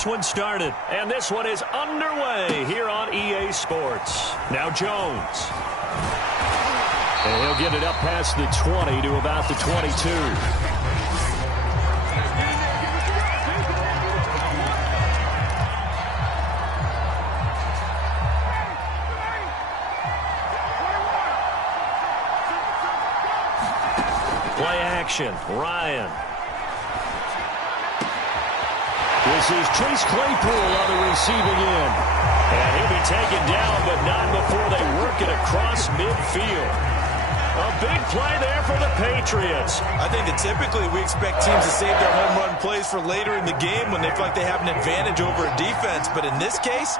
this one started, and this one is underway here on EA Sports. Now Jones. And he'll get it up past the 20 to about the 22. Play action, Ryan. This is Chase Claypool on the receiving end. And he'll be taken down, but not before they work it across midfield. A big play there for the Patriots. I think that typically we expect teams to save their home run plays for later in the game when they feel like they have an advantage over a defense. But in this case,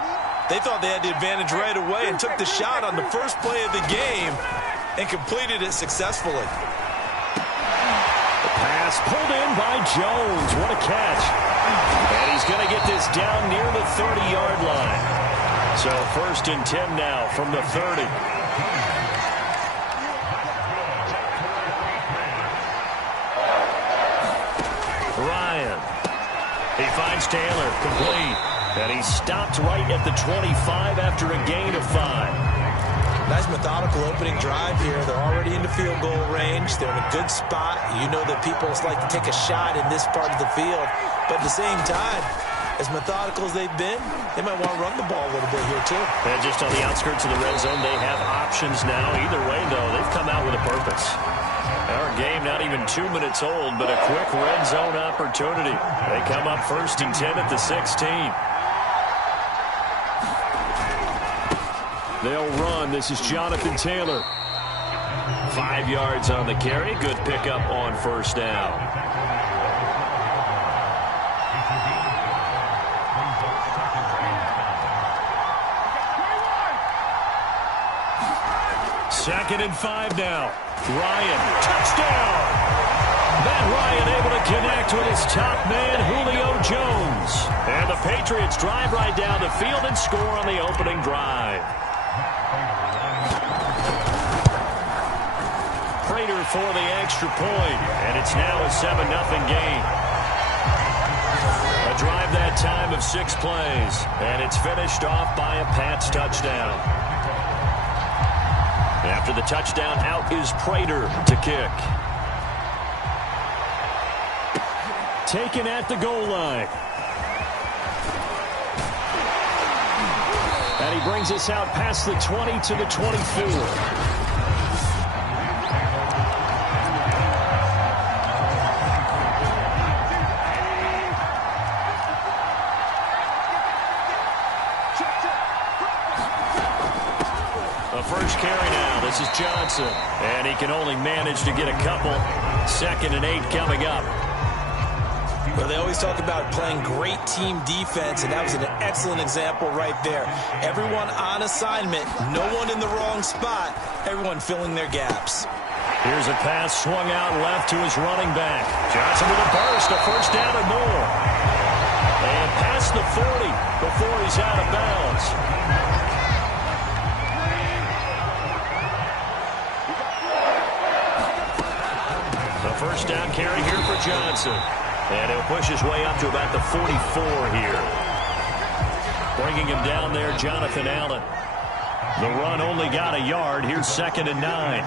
they thought they had the advantage right away and took the shot on the first play of the game and completed it successfully. Pass pulled in by Jones. What a catch. And he's going to get this down near the 30-yard line. So 1st and 10 now from the 30. Ryan. He finds Taylor, complete. And he stopped right at the 25 after a gain of 5. Nice methodical opening drive here. They're already into field goal range. They're in a good spot. You know that people like to take a shot in this part of the field. But at the same time, as methodical as they've been, they might want to run the ball a little bit here too. And just on the outskirts of the red zone, they have options now. Either way, though, they've come out with a purpose. Our game not even 2 minutes old, but a quick red zone opportunity. They come up 1st and 10 at the 16. They'll run. This is Jonathan Taylor. 5 yards on the carry. Good pickup on 1st down. Second and 5 now. Ryan, touchdown! Matt Ryan able to connect with his top man, Julio Jones. And the Patriots drive right down the field and score on the opening drive. Prater for the extra point, and it's now a 7-0 game. A drive that time of 6 plays, and it's finished off by a Pats touchdown. After the touchdown, out is Prater to kick. Taken at the goal line. And he brings us out past the 20 to the 24. First carry now. This is Johnson. And he can only manage to get a couple. 2nd and 8 coming up. Well, they always talk about playing great team defense, and that was an excellent example right there. Everyone on assignment, no one in the wrong spot, everyone filling their gaps. Here's a pass swung out left to his running back. Johnson with a burst, a 1st down and more. And past the 40 before he's out of bounds. First down carry here for Johnson. And he'll push his way up to about the 44 here. Bringing him down there, Jonathan Allen. The run only got a yard. Here's 2nd and 9.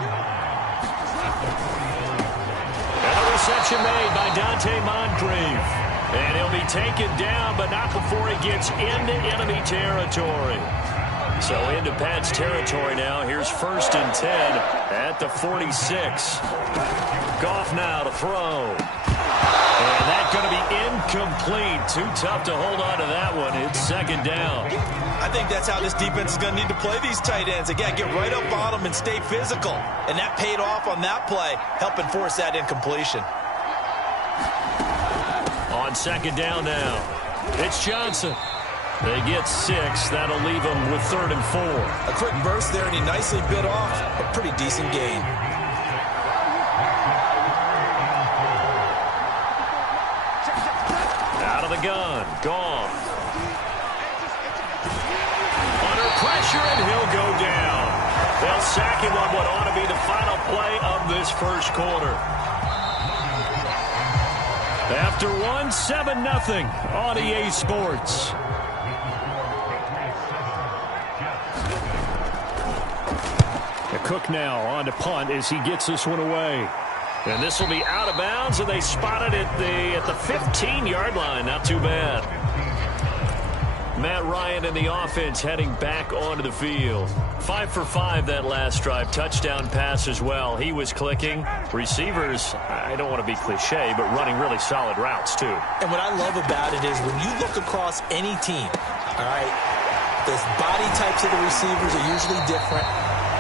And a reception made by Dante Moncrief. And he'll be taken down, but not before he gets into enemy territory. So into Pats territory now. Here's 1st and 10 at the 46. Goff now to throw. And that's going to be incomplete. Too tough to hold on to that one. It's 2nd down. I think that's how this defense is going to need to play these tight ends. Again, get right up on them and stay physical. And that paid off on that play, helping force that incompletion. On 2nd down now, it's Johnson. They get 6. That'll leave them with 3rd and 4. A quick burst there, and he nicely bit off a pretty decent gain. Out of the gun, gone. Under pressure, and he'll go down. They'll sack him on what ought to be the final play of this 1st quarter. After one, 7-0 on EA Sports. Cook now on to punt as he gets this one away. And this will be out of bounds, and they spot it at the 15-yard line. Not too bad. Matt Ryan and the offense heading back onto the field. 5 for 5 that last drive. Touchdown pass as well. He was clicking. Receivers, I don't want to be cliche, but running really solid routes too. And what I love about it is when you look across any team, all right, the body types of the receivers are usually different.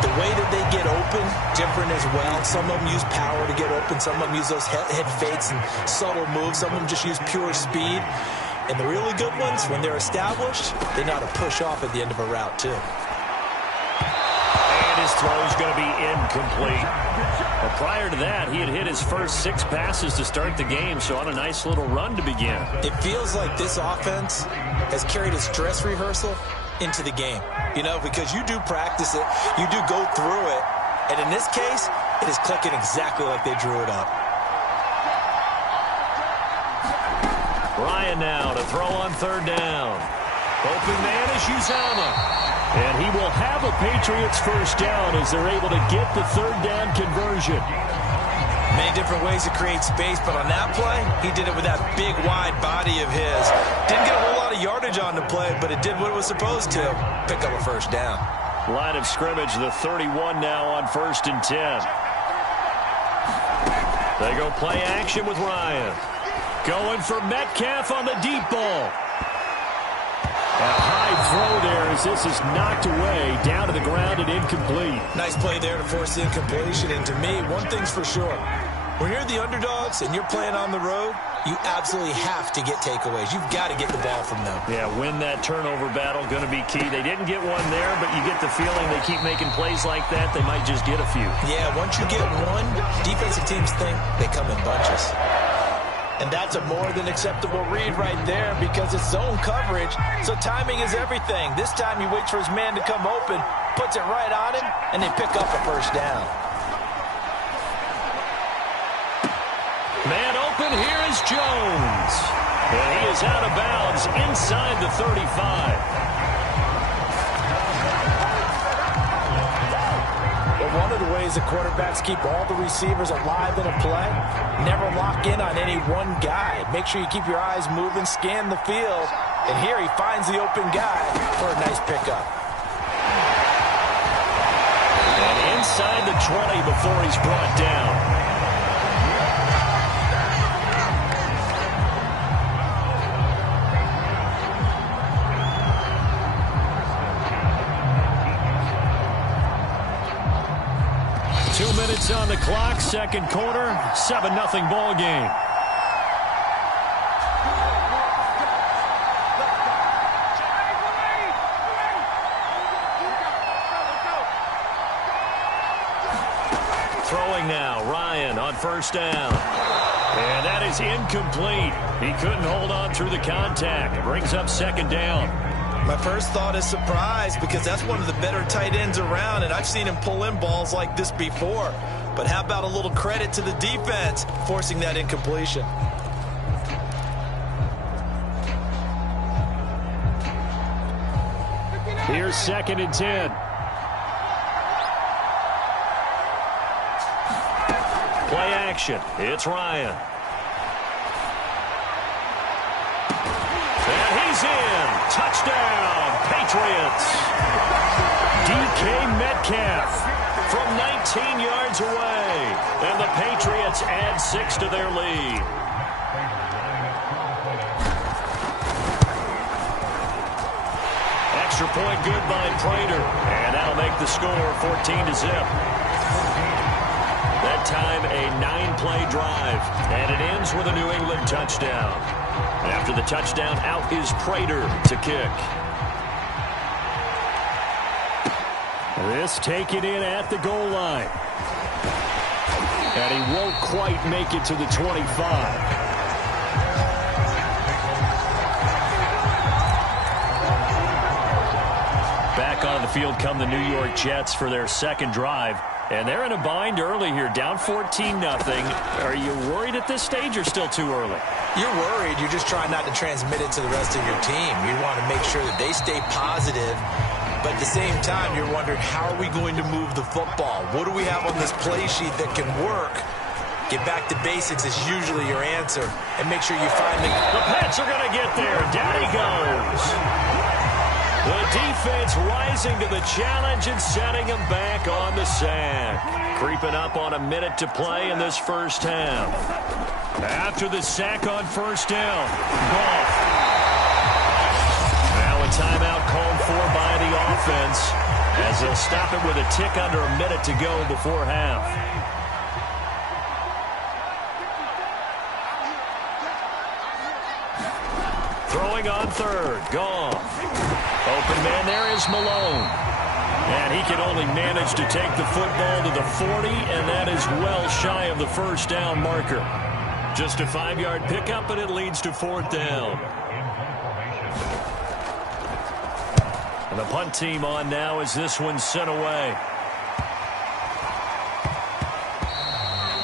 The way that they get open, different as well. Some of them use power to get open. Some of them use those head fakes and subtle moves. Some of them just use pure speed. And the really good ones, when they're established, they know how to push off at the end of a route, too. And his throw is going to be incomplete. But prior to that, he had hit his first 6 passes to start the game, so on a nice little run to begin. It feels like this offense has carried its dress rehearsal into the game, you know, because you do practice it, you do go through it, and in this case, it is clicking exactly like they drew it up. Ryan now to throw on 3rd down. Open man is Uzama. And he will have a Patriots first down as they're able to get the 3rd down conversion. Many different ways to create space, but on that play, he did it with that big, wide body of his. Didn't get a whole lot of yardage on the play, but it did what it was supposed to. Pick up a first down. Line of scrimmage, the 31 now on 1st and 10. They go play action with Ryan. Going for Metcalf on the deep ball. A high throw there as this is knocked away, down to the ground and incomplete. Nice play there to force the incompletion. And to me, one thing's for sure. When you're the underdogs and you're playing on the road, you absolutely have to get takeaways. You've got to get the ball from them. Yeah, win that turnover battle, going to be key. They didn't get one there, but you get the feeling they keep making plays like that, they might just get a few. Yeah, once you get one, defensive teams think they come in bunches. And that's a more than acceptable read right there because it's zone coverage, so timing is everything. This time he waits for his man to come open, puts it right on him, and they pick up a first down. Man open, here is Jones. And he is out of bounds inside the 35. One of the ways the quarterbacks keep all the receivers alive in a play, never lock in on any one guy. Make sure you keep your eyes moving, scan the field, and here he finds the open guy for a nice pickup. And inside the 20 before he's brought down. Minutes on the clock, second quarter, 7-0 ball game. Throwing now, Ryan on 1st down. And that is incomplete. He couldn't hold on through the contact. It brings up 2nd down. My first thought is surprise because that's one of the better tight ends around, and I've seen him pull in balls like this before. But how about a little credit to the defense forcing that incompletion? Here's 2nd and 10. Play action. It's Ryan. And he's in. Touchdown, Patriots. DK Metcalf from 19 yards away. And the Patriots add 6 to their lead. Extra point good by Prater. And that'll make the score 14-0. That time a 9-play drive. And it ends with a New England touchdown. After the touchdown, out is Prater to kick. This taken in at the goal line. And he won't quite make it to the 25. Back on the field come the New York Jets for their second drive. And they're in a bind early here, down 14-0. Are you worried at this stage or still too early? You're worried. You're just trying not to transmit it to the rest of your team. You want to make sure that they stay positive. But at the same time, you're wondering, how are we going to move the football? What do we have on this play sheet that can work? Get back to basics is usually your answer. And make sure you find the Pats are going to get there. Down he goes. The defense rising to the challenge and setting him back on the sack. Creeping up on a minute to play in this first half. After the sack on first down, Goff. Now a timeout called for by the offense as they'll stop it with a tick under a minute to go before half. Throwing on third, Goff. Open man there is Malone. And he can only manage to take the football to the 40, and that is well shy of the first down marker. Just a 5-yard pickup, and it leads to fourth down. And the punt team on now as this one's sent away.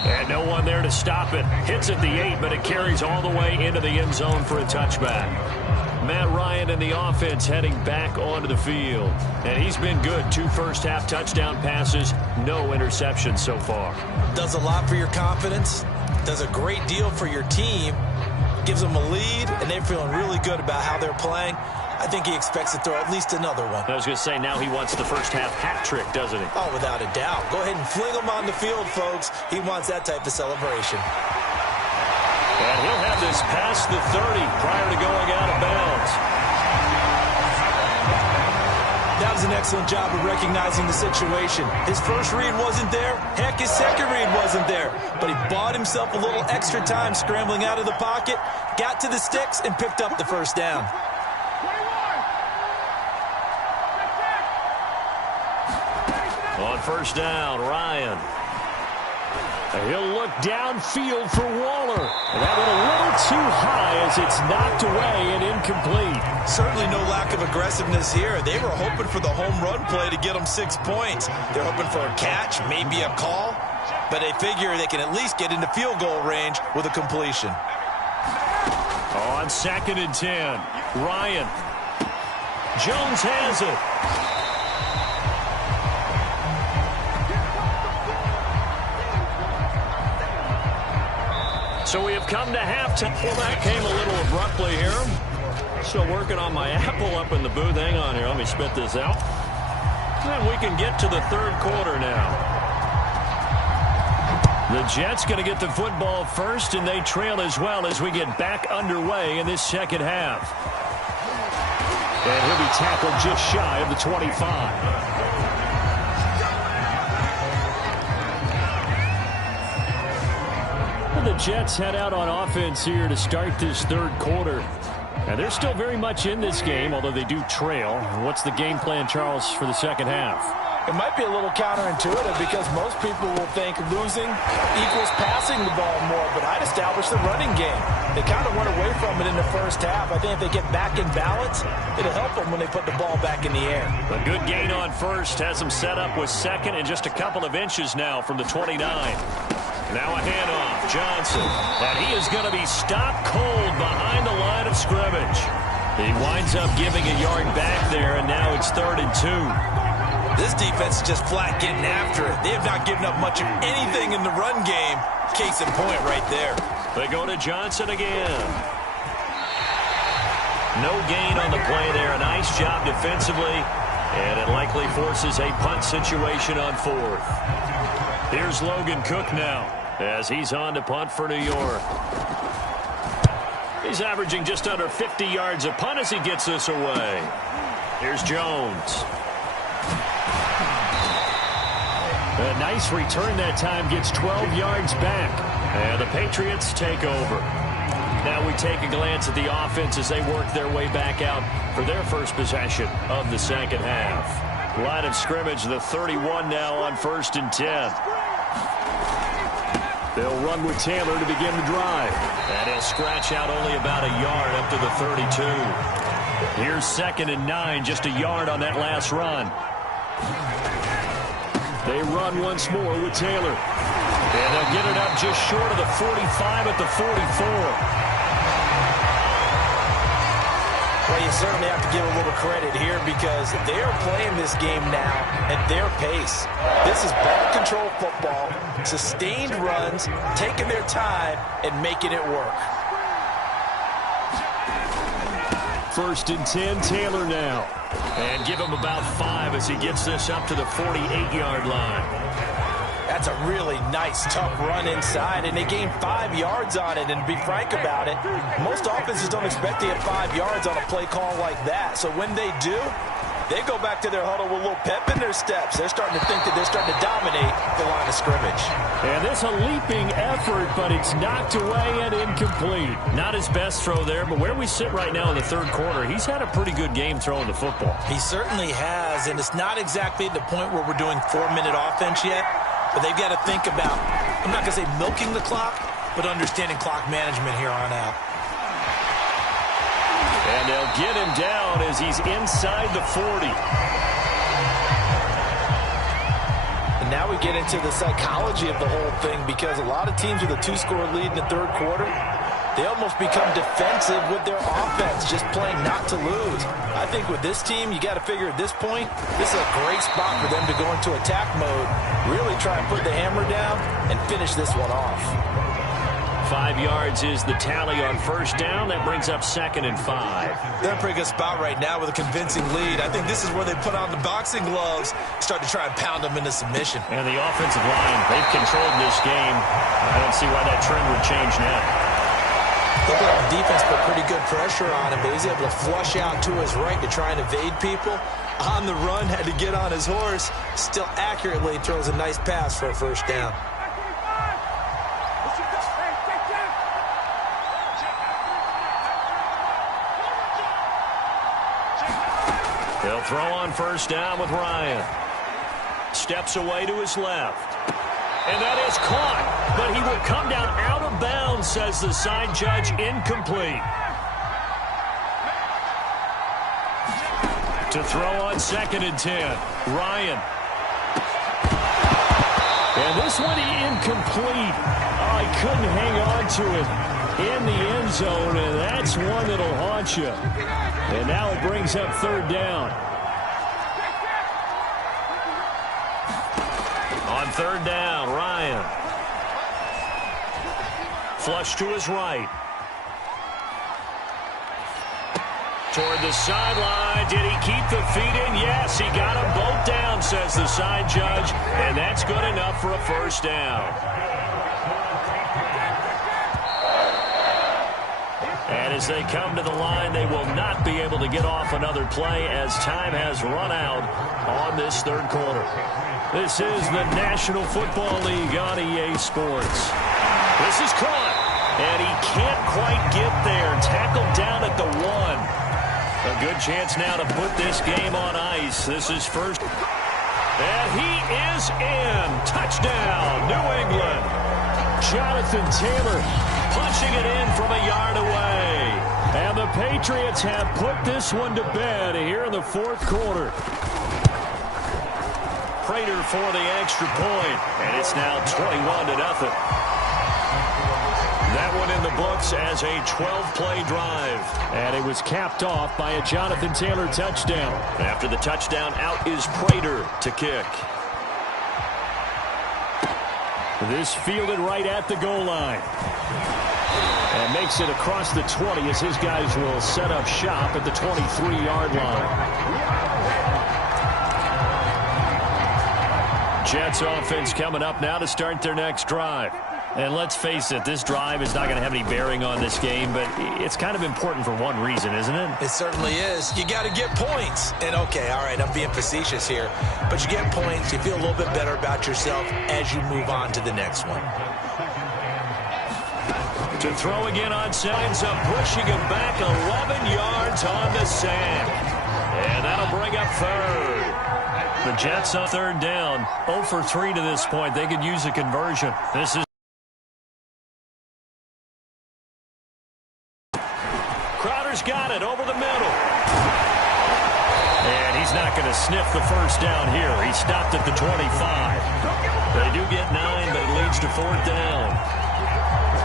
And no one there to stop it. Hits at the 8, but it carries all the way into the end zone for a touchback. Matt Ryan and the offense heading back onto the field. And he's been good. 2 first-half touchdown passes, no interceptions so far. Does a lot for your confidence. Does a great deal for your team. Gives them a lead, and they're feeling really good about how they're playing. I think he expects to throw at least another one. I was going to say, now he wants the first-half hat trick, doesn't he? Oh, without a doubt. Go ahead and fling him on the field, folks. He wants that type of celebration. And he'll have this past the 30 prior to going out of bounds. That was an excellent job of recognizing the situation. His first read wasn't there. Heck, his second read wasn't there. But he bought himself a little extra time scrambling out of the pocket, got to the sticks, and picked up the first down. On first down, Ryan. He'll look downfield for Waller. And that went a little too high as it's knocked away and incomplete. Certainly no lack of aggressiveness here. They were hoping for the home run play to get them 6 points. They're hoping for a catch, maybe a call. But they figure they can at least get into field goal range with a completion. On 2nd and 10, Ryan. Jones has it. So we have come to halftime. Well, that came a little abruptly here. Still working on my apple up in the booth. Hang on here. Let me spit this out. And we can get to the third quarter now. The Jets going to get the football first, and they trail as well as we get back underway in this second half. And he'll be tackled just shy of the 25. The Jets head out on offense here to start this third quarter. And they're still very much in this game, although they do trail. What's the game plan, Charles, for the second half? It might be a little counterintuitive because most people will think losing equals passing the ball more, but I'd establish the running game. They kind of went away from it in the first half. I think if they get back in balance, it'll help them when they put the ball back in the air. A good gain on first has them set up with second and just a couple of inches now from the 29. Now a handoff, Johnson, and he is going to be stopped cold behind the line of scrimmage. He winds up giving a yard back there, and now it's 3rd and 2. This defense is just flat getting after it. They have not given up much of anything in the run game. Case in point right there. They go to Johnson again. No gain on the play there. A nice job defensively, and it likely forces a punt situation on 4th. Here's Logan Cook now as he's on to punt for New York. He's averaging just under 50 yards a punt as he gets this away. Here's Jones. A nice return that time, gets 12 yards back. And the Patriots take over. Now we take a glance at the offense as they work their way back out for their first possession of the second half. Line of scrimmage, the 31 now on 1st and 10. They'll run with Taylor to begin the drive. And he'll scratch out only about a yard up to the 32. Here's 2nd and 9, just a yard on that last run. They run once more with Taylor. And they'll get it up just short of the 45 at the 44. Well, you certainly have to give a little credit here because they are playing this game now at their pace. This is ball control football, sustained runs, taking their time, and making it work. 1st and 10, Taylor now. And give him about 5 as he gets this up to the 48-yard line. That's a really nice, tough run inside, and they gained 5 yards on it. And to be frank about it, most offenses don't expect to get 5 yards on a play call like that. So when they do, they go back to their huddle with a little pep in their steps. They're starting to think that they're starting to dominate the line of scrimmage. And it's a leaping effort, but it's knocked away and incomplete. Not his best throw there, but where we sit right now in the 3rd quarter, he's had a pretty good game throwing the football. He certainly has, and it's not exactly the point where we're doing 4-minute offense yet. But they've got to think about, I'm not going to say milking the clock, but understanding clock management here on out. And they'll get him down as he's inside the 40. And now we get into the psychology of the whole thing because a lot of teams with a 2-score lead in the 3rd quarter, they almost become defensive with their offense, just playing not to lose. I think with this team, you got to figure at this point, this is a great spot for them to go into attack mode, really try and put the hammer down and finish this one off. 5 yards is the tally on 1st down. That brings up 2nd and 5. They're in a pretty good spot right now with a convincing lead. I think this is where they put on the boxing gloves, start to try and pound them into submission. And the offensive line, they've controlled this game. I don't see why that trend would change now. Look at the defense put pretty good pressure on him, but he's able to flush out to his right to try and evade people. On the run, had to get on his horse. Still accurately throws a nice pass for a 1st down. They'll throw on 1st down with Ryan. Steps away to his left. And that is caught, but he will come down out of bounds, says the side judge, incomplete. To throw on 2nd and 10, Ryan. And this one incomplete. Oh, he couldn't hang on to it in the end zone, and that's one that'll haunt you. And now it brings up 3rd down. On 3rd down, Ryan. Flush to his right. Toward the sideline. Did he keep the feet in? Yes, he got them both down, says the side judge. And that's good enough for a 1st down. And as they come to the line, they will not be able to get off another play as time has run out on this 3rd quarter. This is the National Football League on EA Sports. This is caught, and he can't quite get there. Tackled down at the 1. A good chance now to put this game on ice. This is 1st. And he is in. Touchdown, New England. Jonathan Taylor punching it in from a yard away. And the Patriots have put this one to bed here in the 4th quarter. Prater for the extra point, and it's now 21-0. That one in the books as a 12-play drive. And it was capped off by a Jonathan Taylor touchdown. After the touchdown, out is Prater to kick. This fielded right at the goal line. And makes it across the 20 as his guys will set up shop at the 23-yard line. Jets offense coming up now to start their next drive. And let's face it, this drive is not going to have any bearing on this game, but it's kind of important for one reason, isn't it? It certainly is. You got to get points. And okay, all right, I'm being facetious here, but you get points, you feel a little bit better about yourself as you move on to the next one. To throw again on signs up, pushing him back 11 yards on the sack. And that'll bring up 3rd. The Jets on 3rd down, 0 for 3 to this point. They could use a conversion. This is Crowder's got it over the middle. And he's he's not going to sniff the first down here. He stopped at the 25. They do get 9, but it leads to 4th down.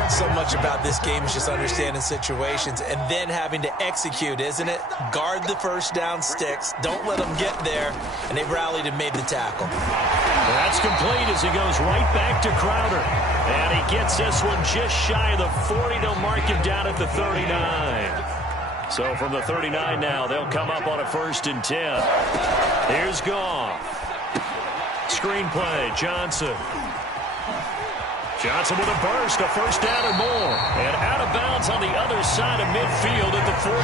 So much about this game is just understanding situations and then having to execute, isn't it? Guard the first down sticks. Don't let them get there. And they rallied and made the tackle. That's complete as he goes right back to Crowder. And he gets this one just shy of the 40. They'll mark him down at the 39. So from the 39 now, they'll come up on a 1st and 10. Here's Goff. Screenplay, Johnson. Johnson with a burst, a 1st down and more. And out of bounds on the other side of midfield at the 45.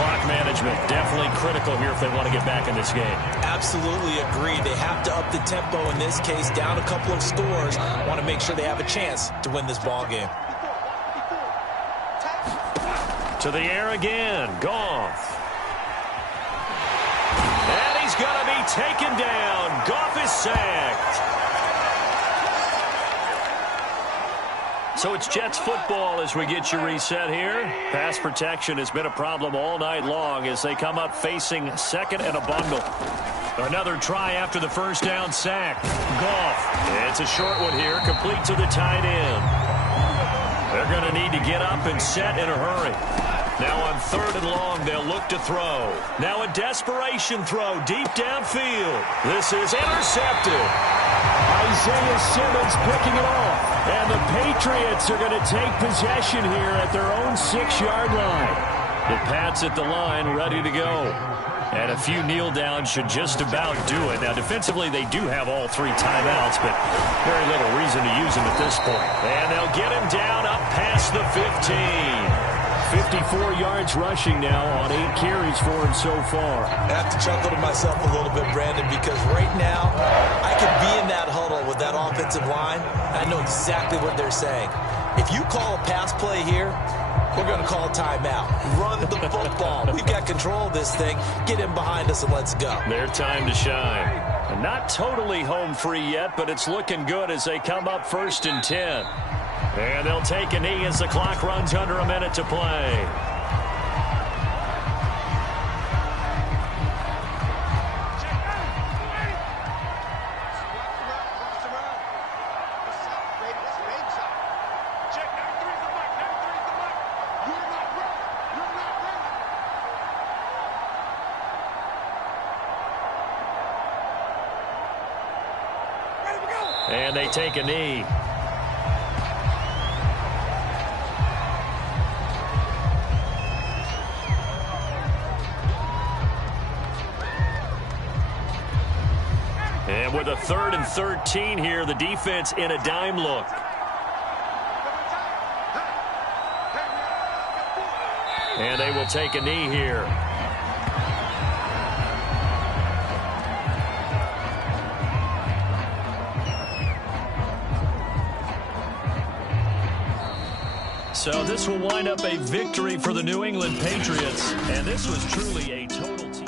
Clock management definitely critical here if they want to get back in this game. Absolutely agree. They have to up the tempo in this case, down a couple of scores. Want to make sure they have a chance to win this ball game. To the air again, Goff. And he's going to be taken down. Goff is sacked. So it's Jets football as we get you reset here. Pass protection has been a problem all night long as they come up facing 2nd and a bundle. Another try after the 1st down sack. Goff. It's a short one here, complete to the tight end. They're going to need to get up and set in a hurry. Now on 3rd and long, they'll look to throw. Now a desperation throw deep downfield. This is intercepted. Isaiah Simmons picking it off. And the Patriots are going to take possession here at their own 6-yard line. The Pats at the line ready to go. And a few kneel downs should just about do it. Now, defensively, they do have all 3 timeouts, but very little reason to use them at this point. And they'll get him down up past the 15. 54 yards rushing now on 8 carries for him so far. I have to chuckle to myself a little bit, Brandon, because right now I could be in that huddle with that offensive line. I know exactly what they're saying. If you call a pass play here, we're going to call a timeout. Run the football. We've got control of this thing. Get him behind us and let's go. Their time to shine. And not totally home free yet, but it's looking good as they come up 1st and 10. And they'll take a knee as the clock runs under a minute to play. And they take a knee. And with a 3rd and 13 here, the defense in a dime look. And they will take a knee here. So this will wind up a victory for the New England Patriots. And this was truly a total team.